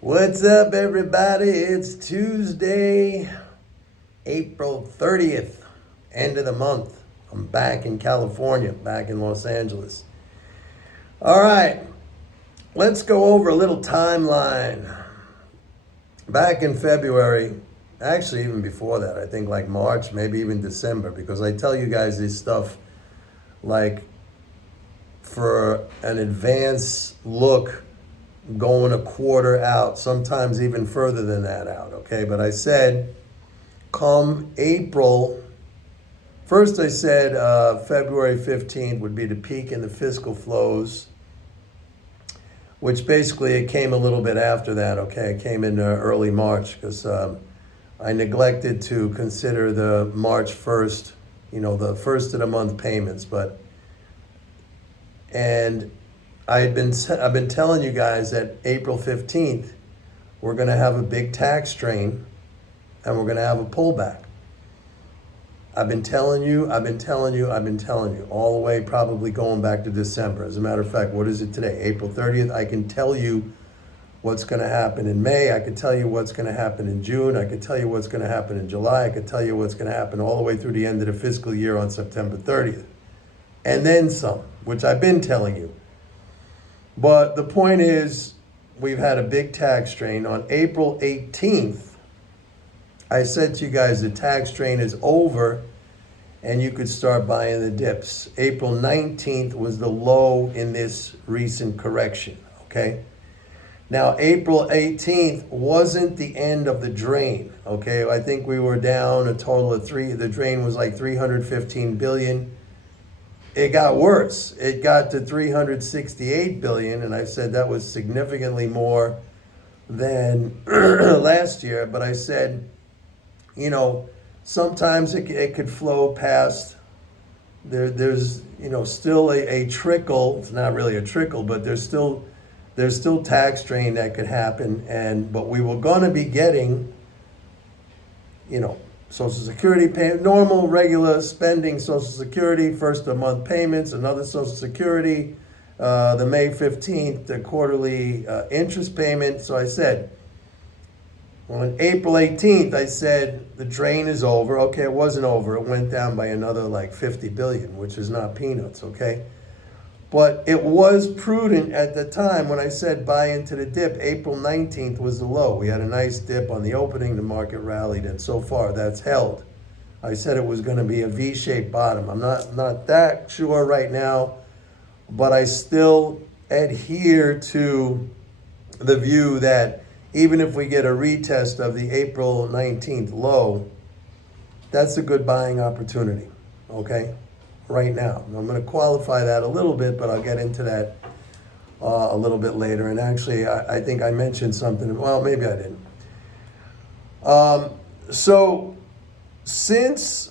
What's up, everybody? It's Tuesday, April 30th, end of the month. I'm back in California, back in Los Angeles. All right, let's go over a little timeline. Back in February, actually, even before that, I think like March, maybe even December, because I tell you guys this stuff like for an advance look going a quarter out, sometimes even further than that out, okay? But I said, come April, first I said February 15th would be the peak in the fiscal flows, which basically it came a little bit after that, okay? It came in early March because I neglected to consider the March 1st, the first of the month payments, and I've been telling you guys that April 15th, we're going to have a big tax strain and we're going to have a pullback. I've been telling you, all the way probably going back to December. As a matter of fact, what is it today? April 30th. I can tell you what's going to happen in May. I can tell you what's going to happen in June. I can tell you what's going to happen in July. I can tell you what's going to happen all the way through the end of the fiscal year on September 30th. And then some, which I've been telling you. But the point is, we've had a big tax strain. On April 18th, I said to you guys the tax strain is over and you could start buying the dips. April 19th was the low in this recent correction, okay? Now, April 18th wasn't the end of the drain, okay? I think we were down a total of the drain was like 315 billion. It got worse. It got to 368 billion, and I said that was significantly more than last year. But I said, sometimes it could flow past. There's still a trickle. It's not really a trickle, but there's still tax strain that could happen. But we were going to be getting, Social Security pay, normal, regular spending, Social Security, first of the month payments, another Social Security, the May 15th, the quarterly interest payment. So I said, on April 18th, I said, the drain is over. Okay, it wasn't over. It went down by another like 50 billion, which is not peanuts, okay? But it was prudent at the time when I said buy into the dip. April 19th was the low. We had a nice dip on the opening. The market rallied, and so far that's held. I said it was going to be a V-shaped bottom. I'm not that sure right now, but I still adhere to the view that even if we get a retest of the April 19th low, that's a good buying opportunity, okay? Right now. I'm going to qualify that a little bit, but I'll get into that a little bit later. And actually, I think I mentioned something. Well, maybe I didn't. So since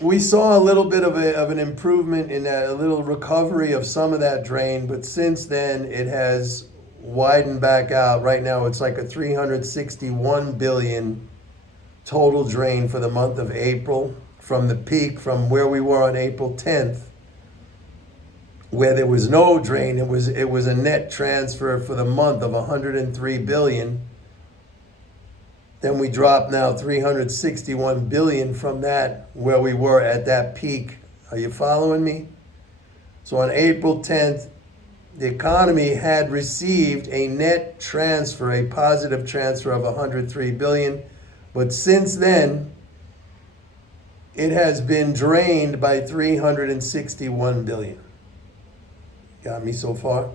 we saw a little bit of an improvement in that, a little recovery of some of that drain, but since then it has widened back out. Right now it's like a 361 billion total drain for the month of April. From the peak, from where we were on April 10th, where there was no drain, it was a net transfer for the month of 103 billion. Then we dropped now 361 billion from that, where we were at that peak. Are you following me? So on April 10th, the economy had received a net transfer, a positive transfer of 103 billion. But since then, it has been drained by 361 billion. Got me so far?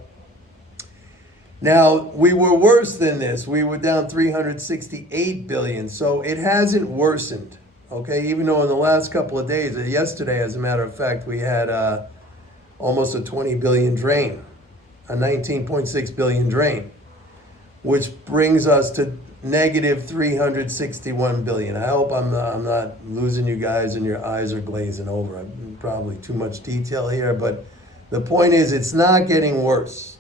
Now, we were worse than this. We were down 368 billion. So it hasn't worsened, okay? Even though in the last couple of days, yesterday, as a matter of fact, we had almost a 20 billion drain, a 19.6 billion drain, which brings us to negative 361 billion. I hope I'm not losing you guys and your eyes are glazing over. I'm probably too much detail here, but the point is it's not getting worse.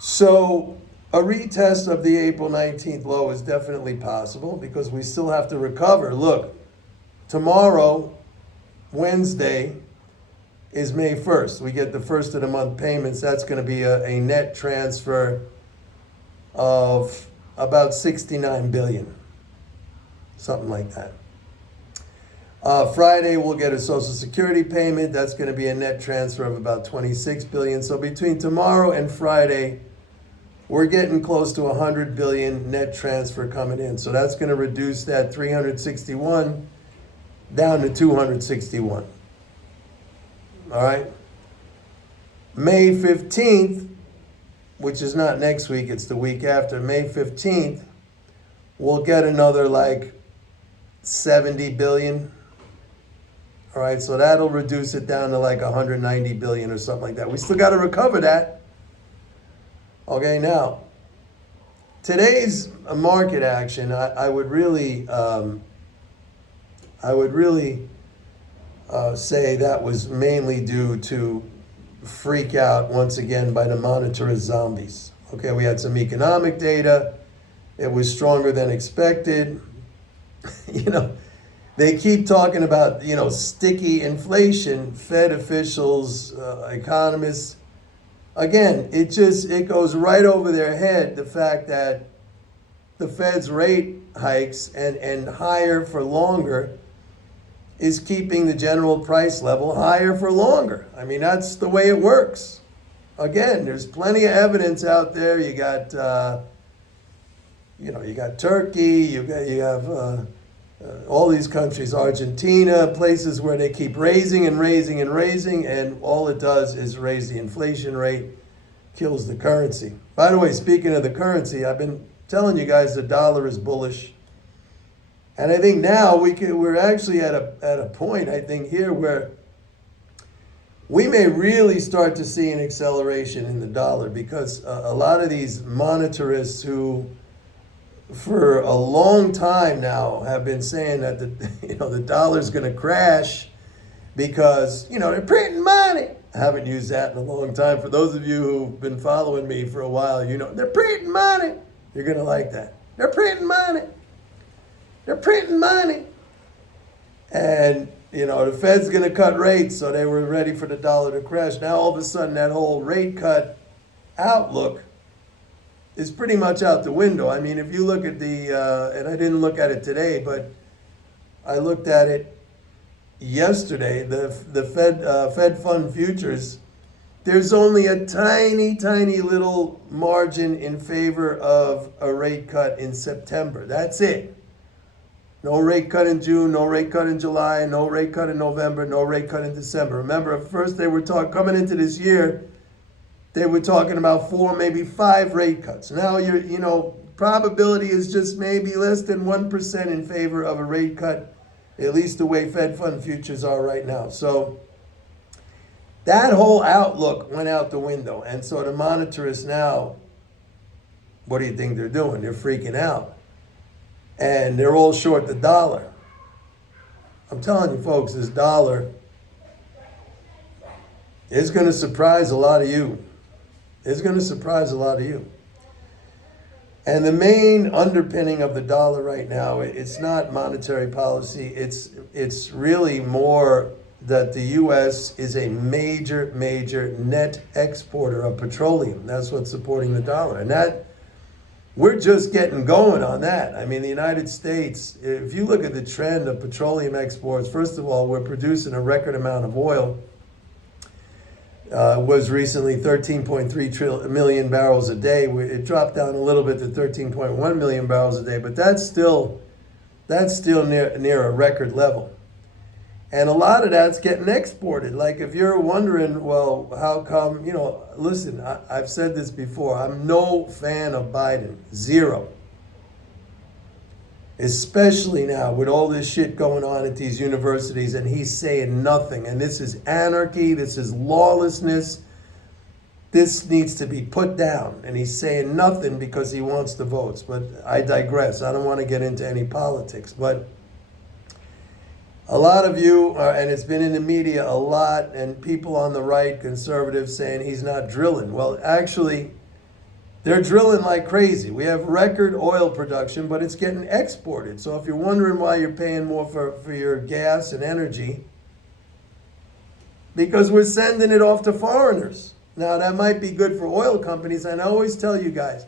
So a retest of the April 19th low is definitely possible because we still have to recover. Look, tomorrow, Wednesday, is May 1st. We get the first of the month payments. That's going to be a net transfer of about 69 billion, something like that. Friday, we'll get a Social Security payment. That's going to be a net transfer of about 26 billion. So between tomorrow and Friday, we're getting close to 100 billion net transfer coming in. So that's going to reduce that 361 down to 261. All right. May 15th, which is not next week, it's the week after, May 15th, we'll get another like 70 billion. All right, so that'll reduce it down to like 190 billion or something like that. We still got to recover that. Okay, now, today's market action, I would really say that was mainly due to freak out once again by the monetarist zombies. Okay, we had some economic data. It was stronger than expected. They keep talking about, sticky inflation, Fed officials, economists. Again, it goes right over their head, the fact that the Fed's rate hikes and higher for longer is keeping the general price level higher for longer. I mean, that's the way it works. Again, there's plenty of evidence out there. You got, you got Turkey, you have all these countries, Argentina, places where they keep raising and raising and raising, and all it does is raise the inflation rate, kills the currency. By the way, speaking of the currency, I've been telling you guys the dollar is bullish. And I think now we're actually at a point, I think, here where we may really start to see an acceleration in the dollar, because a lot of these monetarists who for a long time now have been saying that the dollar's going to crash because they're printing money. I haven't used that in a long time. For those of you who've been following me for a while, they're printing money. You're going to like that. They're printing money. They're printing money. And, the Fed's going to cut rates, so they were ready for the dollar to crash. Now, all of a sudden, that whole rate cut outlook is pretty much out the window. I mean, if you look at and I didn't look at it today, but I looked at it yesterday, the Fed fund futures, there's only a tiny, tiny little margin in favor of a rate cut in September. That's it. No rate cut in June, no rate cut in July, no rate cut in November, no rate cut in December. Remember, at first they were coming into this year, they were talking about 4, maybe 5 rate cuts. Now probability is just maybe less than 1% in favor of a rate cut, at least the way Fed fund futures are right now. So that whole outlook went out the window. And so the monetarists now, what do you think they're doing? They're freaking out. And they're all short the dollar. I'm telling you, folks, this dollar is going to surprise a lot of you. It's going to surprise a lot of you. And the main underpinning of the dollar right now, it's not monetary policy. It's really more that the U.S. is a major, major net exporter of petroleum. That's what's supporting the dollar. And that, we're just getting going on that. I mean, the United States, if you look at the trend of petroleum exports, first of all, we're producing a record amount of oil. Was recently 13.3 million barrels a day. It dropped down a little bit to 13.1 million barrels a day, but that's still near a record level. And a lot of that's getting exported. Like, if you're wondering, well, how come, listen, I've said this before. I'm no fan of Biden. Zero. Especially now with all this shit going on at these universities, and he's saying nothing. And this is anarchy. This is lawlessness. This needs to be put down. And he's saying nothing because he wants the votes. But I digress. I don't want to get into any politics. But a lot of you, and it's been in the media a lot, and people on the right, conservatives, saying he's not drilling. Well, actually, they're drilling like crazy. We have record oil production, but it's getting exported. So if you're wondering why you're paying more for your gas and energy, because we're sending it off to foreigners. Now, that might be good for oil companies, and I always tell you guys,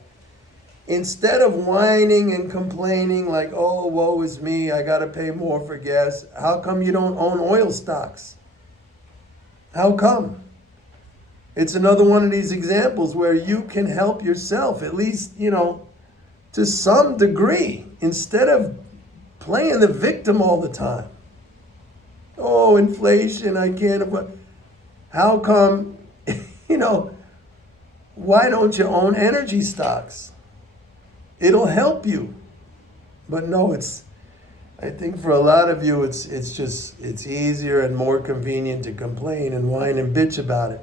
Instead of whining and complaining like, oh, woe is me, I got to pay more for gas, how come you don't own oil stocks? How come? It's another one of these examples where you can help yourself, at least, to some degree, instead of playing the victim all the time. Oh, inflation, I can't afford. How come, why don't you own energy stocks? It'll help you. But no, I think for a lot of you, it's easier and more convenient to complain and whine and bitch about it.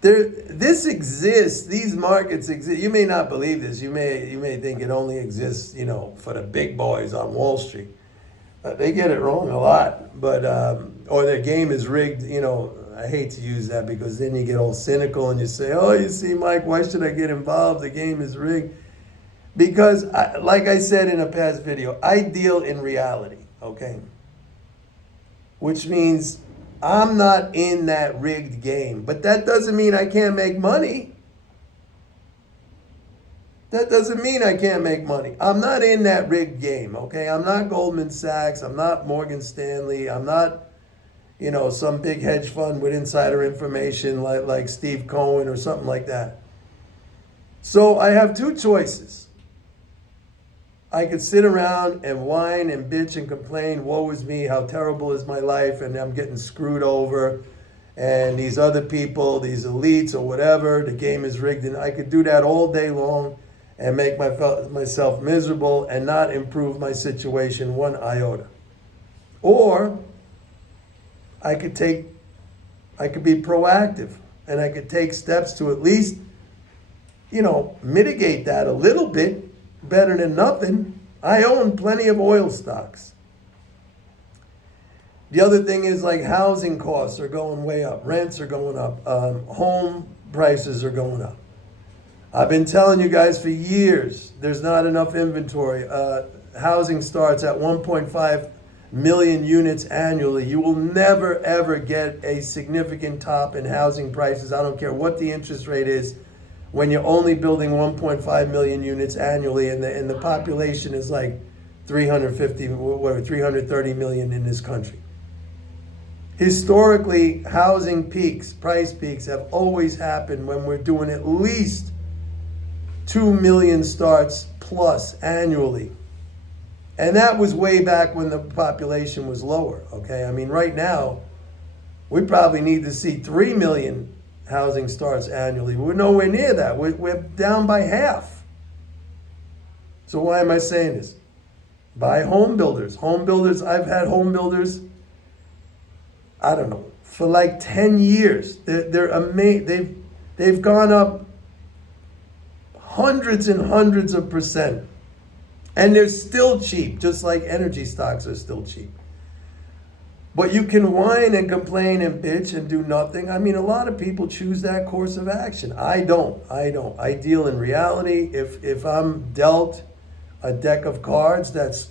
This exists. These markets exist. You may not believe this. You may think it only exists, for the big boys on Wall Street. They get it wrong a lot, but or their game is rigged. I hate to use that because then you get all cynical and you say, "Oh, you see, Mike, why should I get involved? The game is rigged." Because, like I said in a past video, I deal in reality. Okay, which means I'm not in that rigged game. But that doesn't mean I can't make money. That doesn't mean I can't make money. I'm not in that rigged game, okay? I'm not Goldman Sachs. I'm not Morgan Stanley. I'm not, some big hedge fund with insider information like Steve Cohen or something like that. So I have two choices. I could sit around and whine and bitch and complain, woe is me, how terrible is my life, and I'm getting screwed over, and these other people, these elites or whatever, the game is rigged, and I could do that all day long and make myself miserable and not improve my situation one iota. Or I could be proactive, and I could take steps to at least, mitigate that a little bit. Better than nothing. I own plenty of oil stocks. The other thing is like housing costs are going way up. Rents are going up. Home prices are going up. I've been telling you guys for years, there's not enough inventory. Housing starts at 1.5 million units annually. You will never, ever get a significant top in housing prices. I don't care what the interest rate is. When you're only building 1.5 million units annually and the population is like 330 million in this country. Historically, housing peaks, price peaks have always happened when we're doing at least 2 million starts plus annually. And that was way back when the population was lower, okay? I mean, right now, we probably need to see 3 million housing starts annually. We're nowhere near that. We're down by half. So why am I saying this? Buy home builders. Home builders, I've had home builders, I don't know, for like 10 years. They're amazing. They've gone up hundreds and hundreds of %. And they're still cheap, just like energy stocks are still cheap. But you can whine and complain and bitch and do nothing. I mean, a lot of people choose that course of action. I don't. I deal in reality. If I'm dealt a deck of cards that's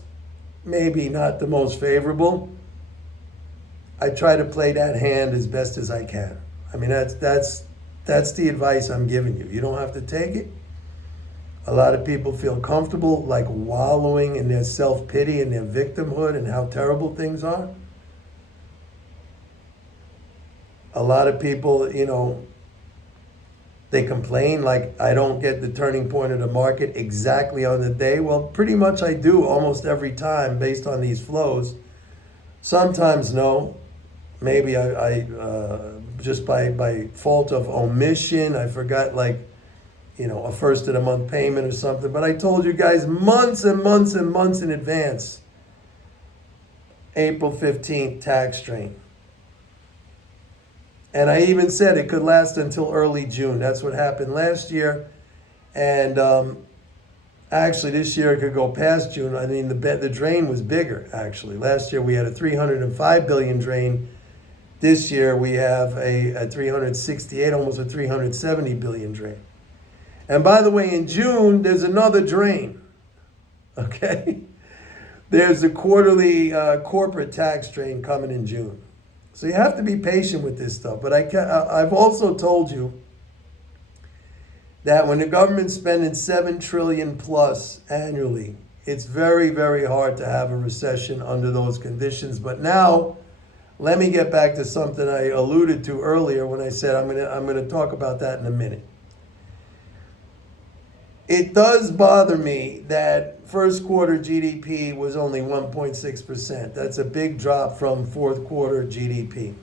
maybe not the most favorable, I try to play that hand as best as I can. I mean, that's the advice I'm giving you. You don't have to take it. A lot of people feel comfortable like wallowing in their self-pity and their victimhood and how terrible things are. A lot of people, they complain like I don't get the turning point of the market exactly on the day. Well, pretty much I do almost every time based on these flows. Sometimes no. Maybe I just by fault of omission, I forgot a first of the month payment or something. But I told you guys months and months and months in advance. April 15th, tax strain. And I even said it could last until early June. That's what happened last year. And actually, this year it could go past June. I mean, the drain was bigger, actually. Last year we had a $305 billion drain. This year we have a 368, almost a $370 billion drain. And by the way, in June, there's another drain. Okay? There's a quarterly corporate tax drain coming in June. So you have to be patient with this stuff. But I've also told you that when the government's spending 7 trillion plus annually, it's very, very hard to have a recession under those conditions. But now, let me get back to something I alluded to earlier when I said I'm gonna talk about that in a minute. It does bother me that first quarter GDP was only 1.6%. That's a big drop from fourth quarter GDP.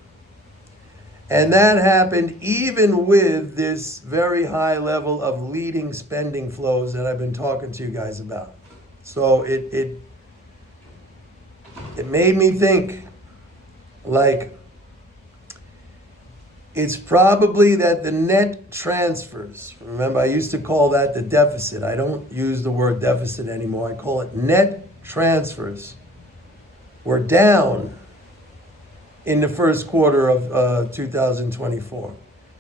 And that happened even with this very high level of leading spending flows that I've been talking to you guys about. So it made me think, like, it's probably that the net transfers, remember I used to call that the deficit. I don't use the word deficit anymore. I call it net transfers, were down in the first quarter of 2024.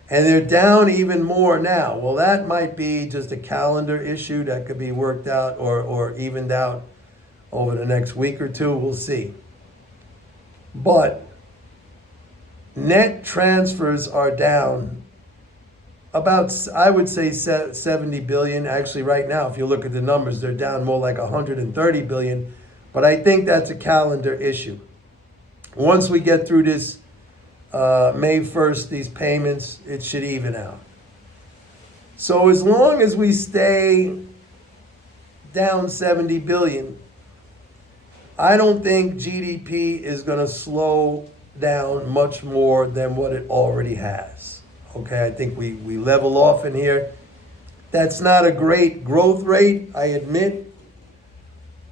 And they're down even more now. Well, that might be just a calendar issue that could be worked out or evened out over the next week or two. We'll see. But net transfers are down about, I would say, 70 billion. Actually, right now, if you look at the numbers, they're down more like 130 billion. But I think that's a calendar issue. Once we get through this May 1st, these payments, it should even out. So as long as we stay down 70 billion, I don't think GDP is going to slow down much more than what it already has. Okay, I think we level off in here. That's not a great growth rate, I admit,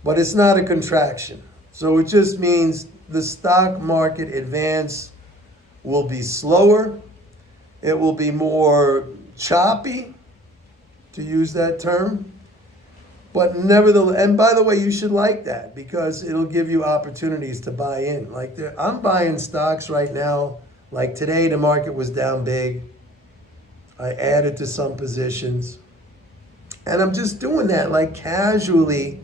but it's not a contraction. So it just means the stock market advance will be slower. It will be more choppy, to use that term. But nevertheless, and by the way, you should like that because it'll give you opportunities to buy in. Like I'm buying stocks right now. Like today, the market was down big. I added to some positions. And I'm just doing that like casually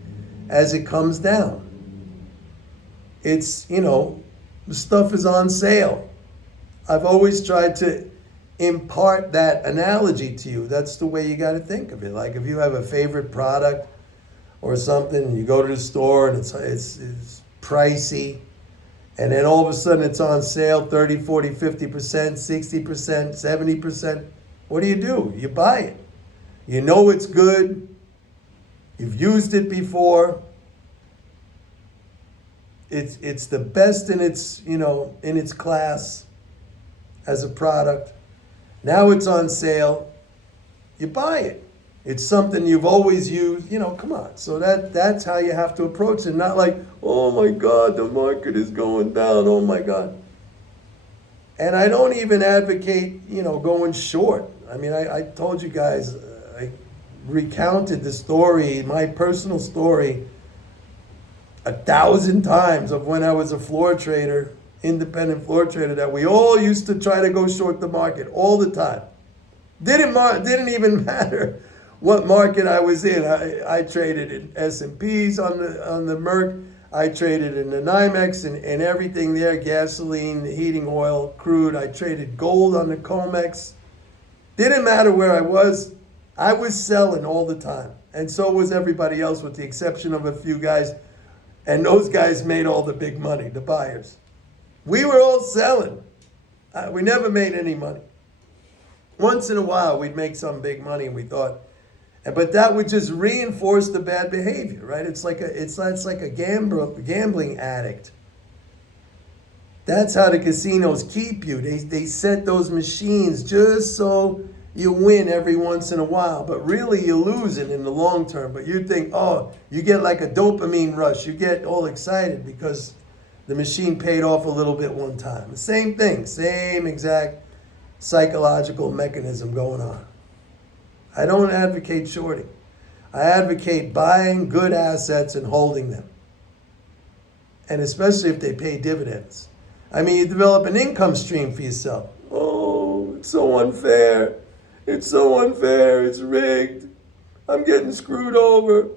as it comes down. It's, the stuff is on sale. I've always tried to impart that analogy to you. That's the way you got to think of it. Like if you have a favorite product or something and you go to the store and it's pricey and then all of a sudden it's on sale 30, 40, 50%, 60%, 70%. What do? You buy it. You know it's good. You've used it before. It's the best in its, in its class as a product. Now it's on sale. You buy it. It's something you've always used. Come on. So that's how you have to approach it. Not like, oh my God, the market is going down. Oh my God. And I don't even advocate, going short. I mean, I told you guys, I recounted the story, my personal story, 1,000 times of when I was a floor trader, independent floor trader, that we all used to try to go short the market all the time. Didn't even matter what market I was in. I traded in S&Ps on the Merc. I traded in the NYMEX and everything there, gasoline, heating oil, crude. I traded gold on the COMEX. Didn't matter where I was selling all the time. And so was everybody else with the exception of a few guys. And those guys made all the big money, the buyers. We were all selling. We never made any money. Once in a while, we'd make some big money, and we thought, but that would just reinforce the bad behavior, right? It's like a gambling addict. That's how the casinos keep you. They set those machines just so you win every once in a while, but really you're losing in the long term. But you think, you get like a dopamine rush. You get all excited because the machine paid off a little bit one time. The same thing, same exact psychological mechanism going on. I don't advocate shorting. I advocate buying good assets and holding them. And especially if they pay dividends. I mean, you develop an income stream for yourself. Oh, it's so unfair. It's so unfair. It's rigged. I'm getting screwed over.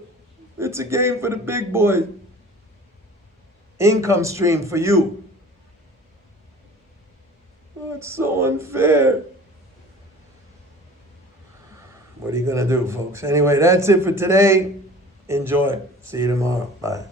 It's a game for the big boys. Income stream for you. Oh, it's so unfair. What are you going to do, folks? Anyway, that's it for today. Enjoy. See you tomorrow. Bye.